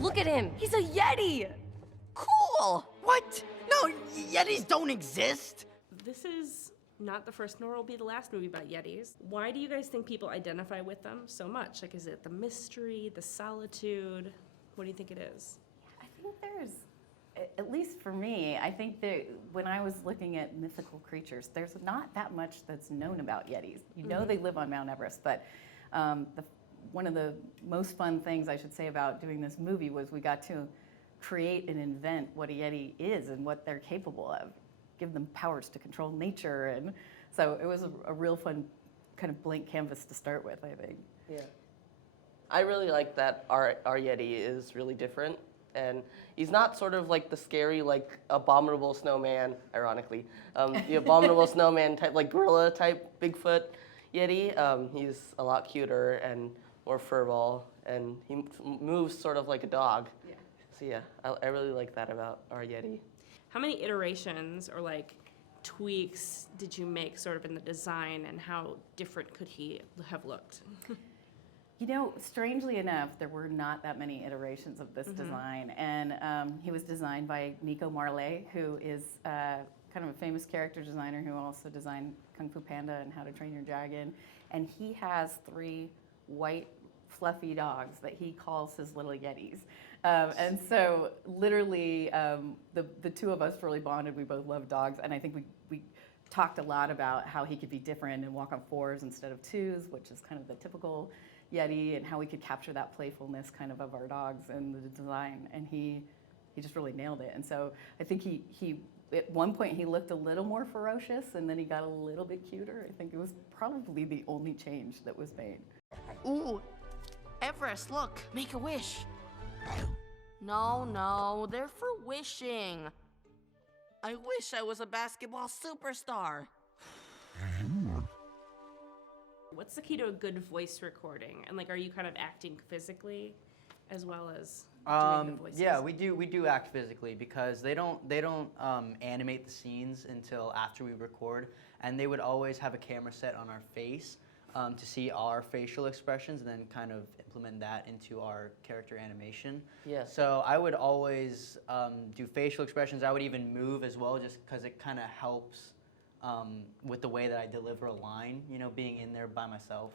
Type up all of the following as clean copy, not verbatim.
Look at him. He's a Yeti. Cool! What? No, Yetis don't exist! This is not the first, nor will be the last movie about Yetis. Why do you guys think people identify with them so much? Like, is it the mystery, the solitude? What do you think it is? I think there's, at least for me, I think that when I was looking at mythical creatures, there's not that much that's known about Yetis. You know they live on Mount Everest, but one of the most fun things I should say about doing this movie was we got to create and invent what a Yeti is and what they're capable of. Give them powers to control nature, and so it was a real fun kind of blank canvas to start with, I think. Yeah. I really like that our Yeti is really different, and he's not sort of like the scary, like, abominable snowman, ironically, the abominable snowman type, like gorilla type Bigfoot Yeti. He's a lot cuter and more furball, and he moves sort of like a dog. Yeah. So yeah, I really like that about our Yeti. How many iterations or like tweaks did you make sort of in the design, and how different could he have looked? You know, strangely enough, there were not that many iterations of this design, and he was designed by Nico Marley, who is kind of a famous character designer who also designed Kung Fu Panda and How to Train Your Dragon, and he has 3 white fluffy dogs that he calls his little Yetis. And so literally the two of us really bonded. We both love dogs, and I think we talked a lot about how he could be different and walk on 4s instead of 2s, which is kind of the typical Yeti, and how we could capture that playfulness kind of our dogs and the design, and he just really nailed it. And so I think he at one point he looked a little more ferocious, and then he got a little bit cuter. I think it was probably the only change that was made. Ooh, Everest, look, make a wish. No, they're for wishing. I wish I was a basketball superstar. What's the key to a good voice recording? And like, are you kind of acting physically as well as doing the voices? Yeah, we do act physically, because they don't animate the scenes until after we record, and they would always have a camera set on our face to see our facial expressions, and then kind of implement that into our character animation. Yeah. So I would always do facial expressions. I would even move as well, just because it kind of helps with the way that I deliver a line. You know, being in there by myself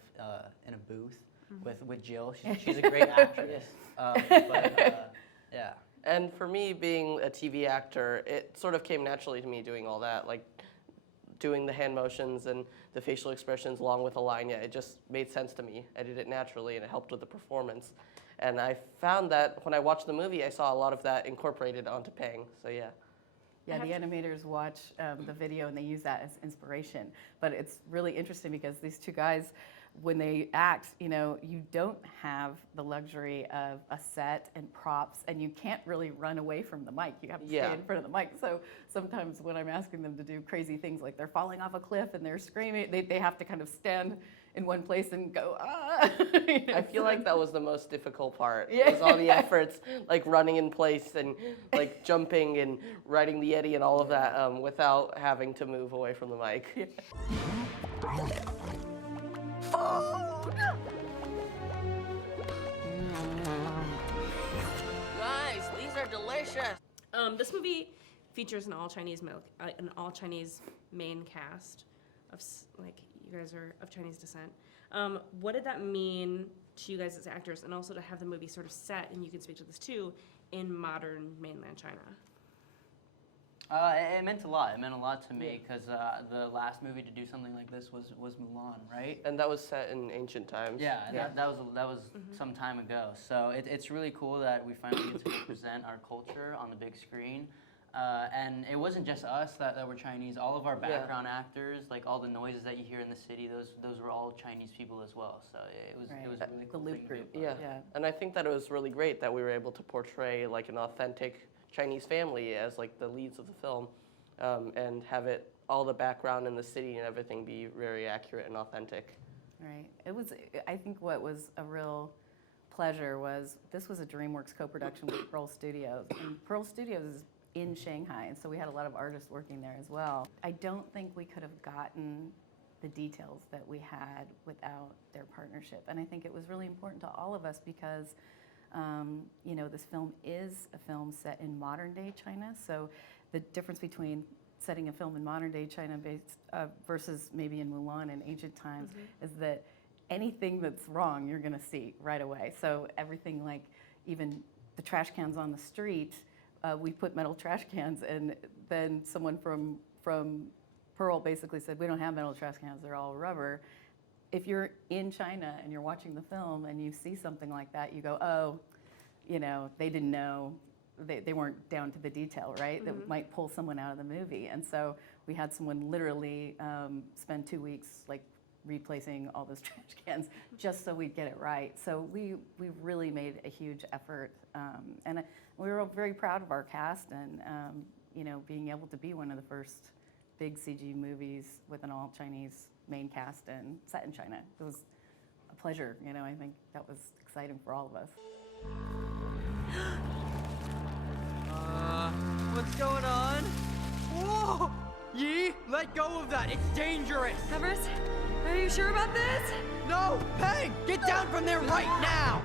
in a booth with Jill. She's a great actress. Yeah. And for me, being a TV actor, it sort of came naturally to me doing all that, like doing the hand motions and the facial expressions along with a line. Yeah, it just made sense to me. I did it naturally, and it helped with the performance. And I found that when I watched the movie, I saw a lot of that incorporated onto Pang. So yeah. Yeah, the animators watch the video and they use that as inspiration. But it's really interesting because these two guys, when they act, you know, you don't have the luxury of a set and props, and you can't really run away from the mic. You have to stay in front of the mic. So sometimes when I'm asking them to do crazy things, like they're falling off a cliff and they're screaming, they have to kind of stand in one place and go, ah. You know, I feel like that was the most difficult part. Yeah. It was all the efforts, like running in place and like jumping and riding the Yeti and all of that without having to move away from the mic. Yeah. Food! Guys, these are delicious. This movie features an all Chinese main cast of like, you guys are of Chinese descent. What did that mean to you guys as actors, and also to have the movie sort of set, and you can speak to this too, in modern mainland China? It meant a lot. It meant a lot to me, because the last movie to do something like this was Mulan, right? And that was set in ancient times. Yeah, that was some time ago. So it's really cool that we finally get to represent our culture on the big screen. And it wasn't just us that were Chinese. All of our background actors, like all the noises that you hear in the city, those were all Chinese people as well. So it was a really cool thing to do. Yeah, and I think that it was really great that we were able to portray like an authentic Chinese family as like the leads of the film, and have it all the background in the city and everything be very accurate and authentic. Right. It was. I think what was a real pleasure was this was a DreamWorks co-production with Pearl Studios, and Pearl Studios is in Shanghai, and so we had a lot of artists working there as well. I don't think we could have gotten the details that we had without their partnership. And I think it was really important to all of us because, you know, this film is a film set in modern day China. So the difference between setting a film in modern day China based, versus maybe in Mulan in ancient times is that anything that's wrong you're going to see right away. So everything, like even the trash cans on the street, we put metal trash cans, and then someone from Pearl basically said, we don't have metal trash cans, they're all rubber. If you're in China and you're watching the film and you see something like that, you go, oh, you know, they didn't know, they weren't down to the detail, right? That might pull someone out of the movie. And so we had someone literally spend 2 weeks like replacing all those trash cans just so we'd get it right. So we really made a huge effort, and we were very proud of our cast, and you know, being able to be one of the first big CG movies with an all Chinese main cast and set in China. It was a pleasure. You know, I think that was exciting for all of us. What's going on? Whoa! Yi, let go of that. It's dangerous. Everest, are you sure about this? No, Peg, get down from there right now.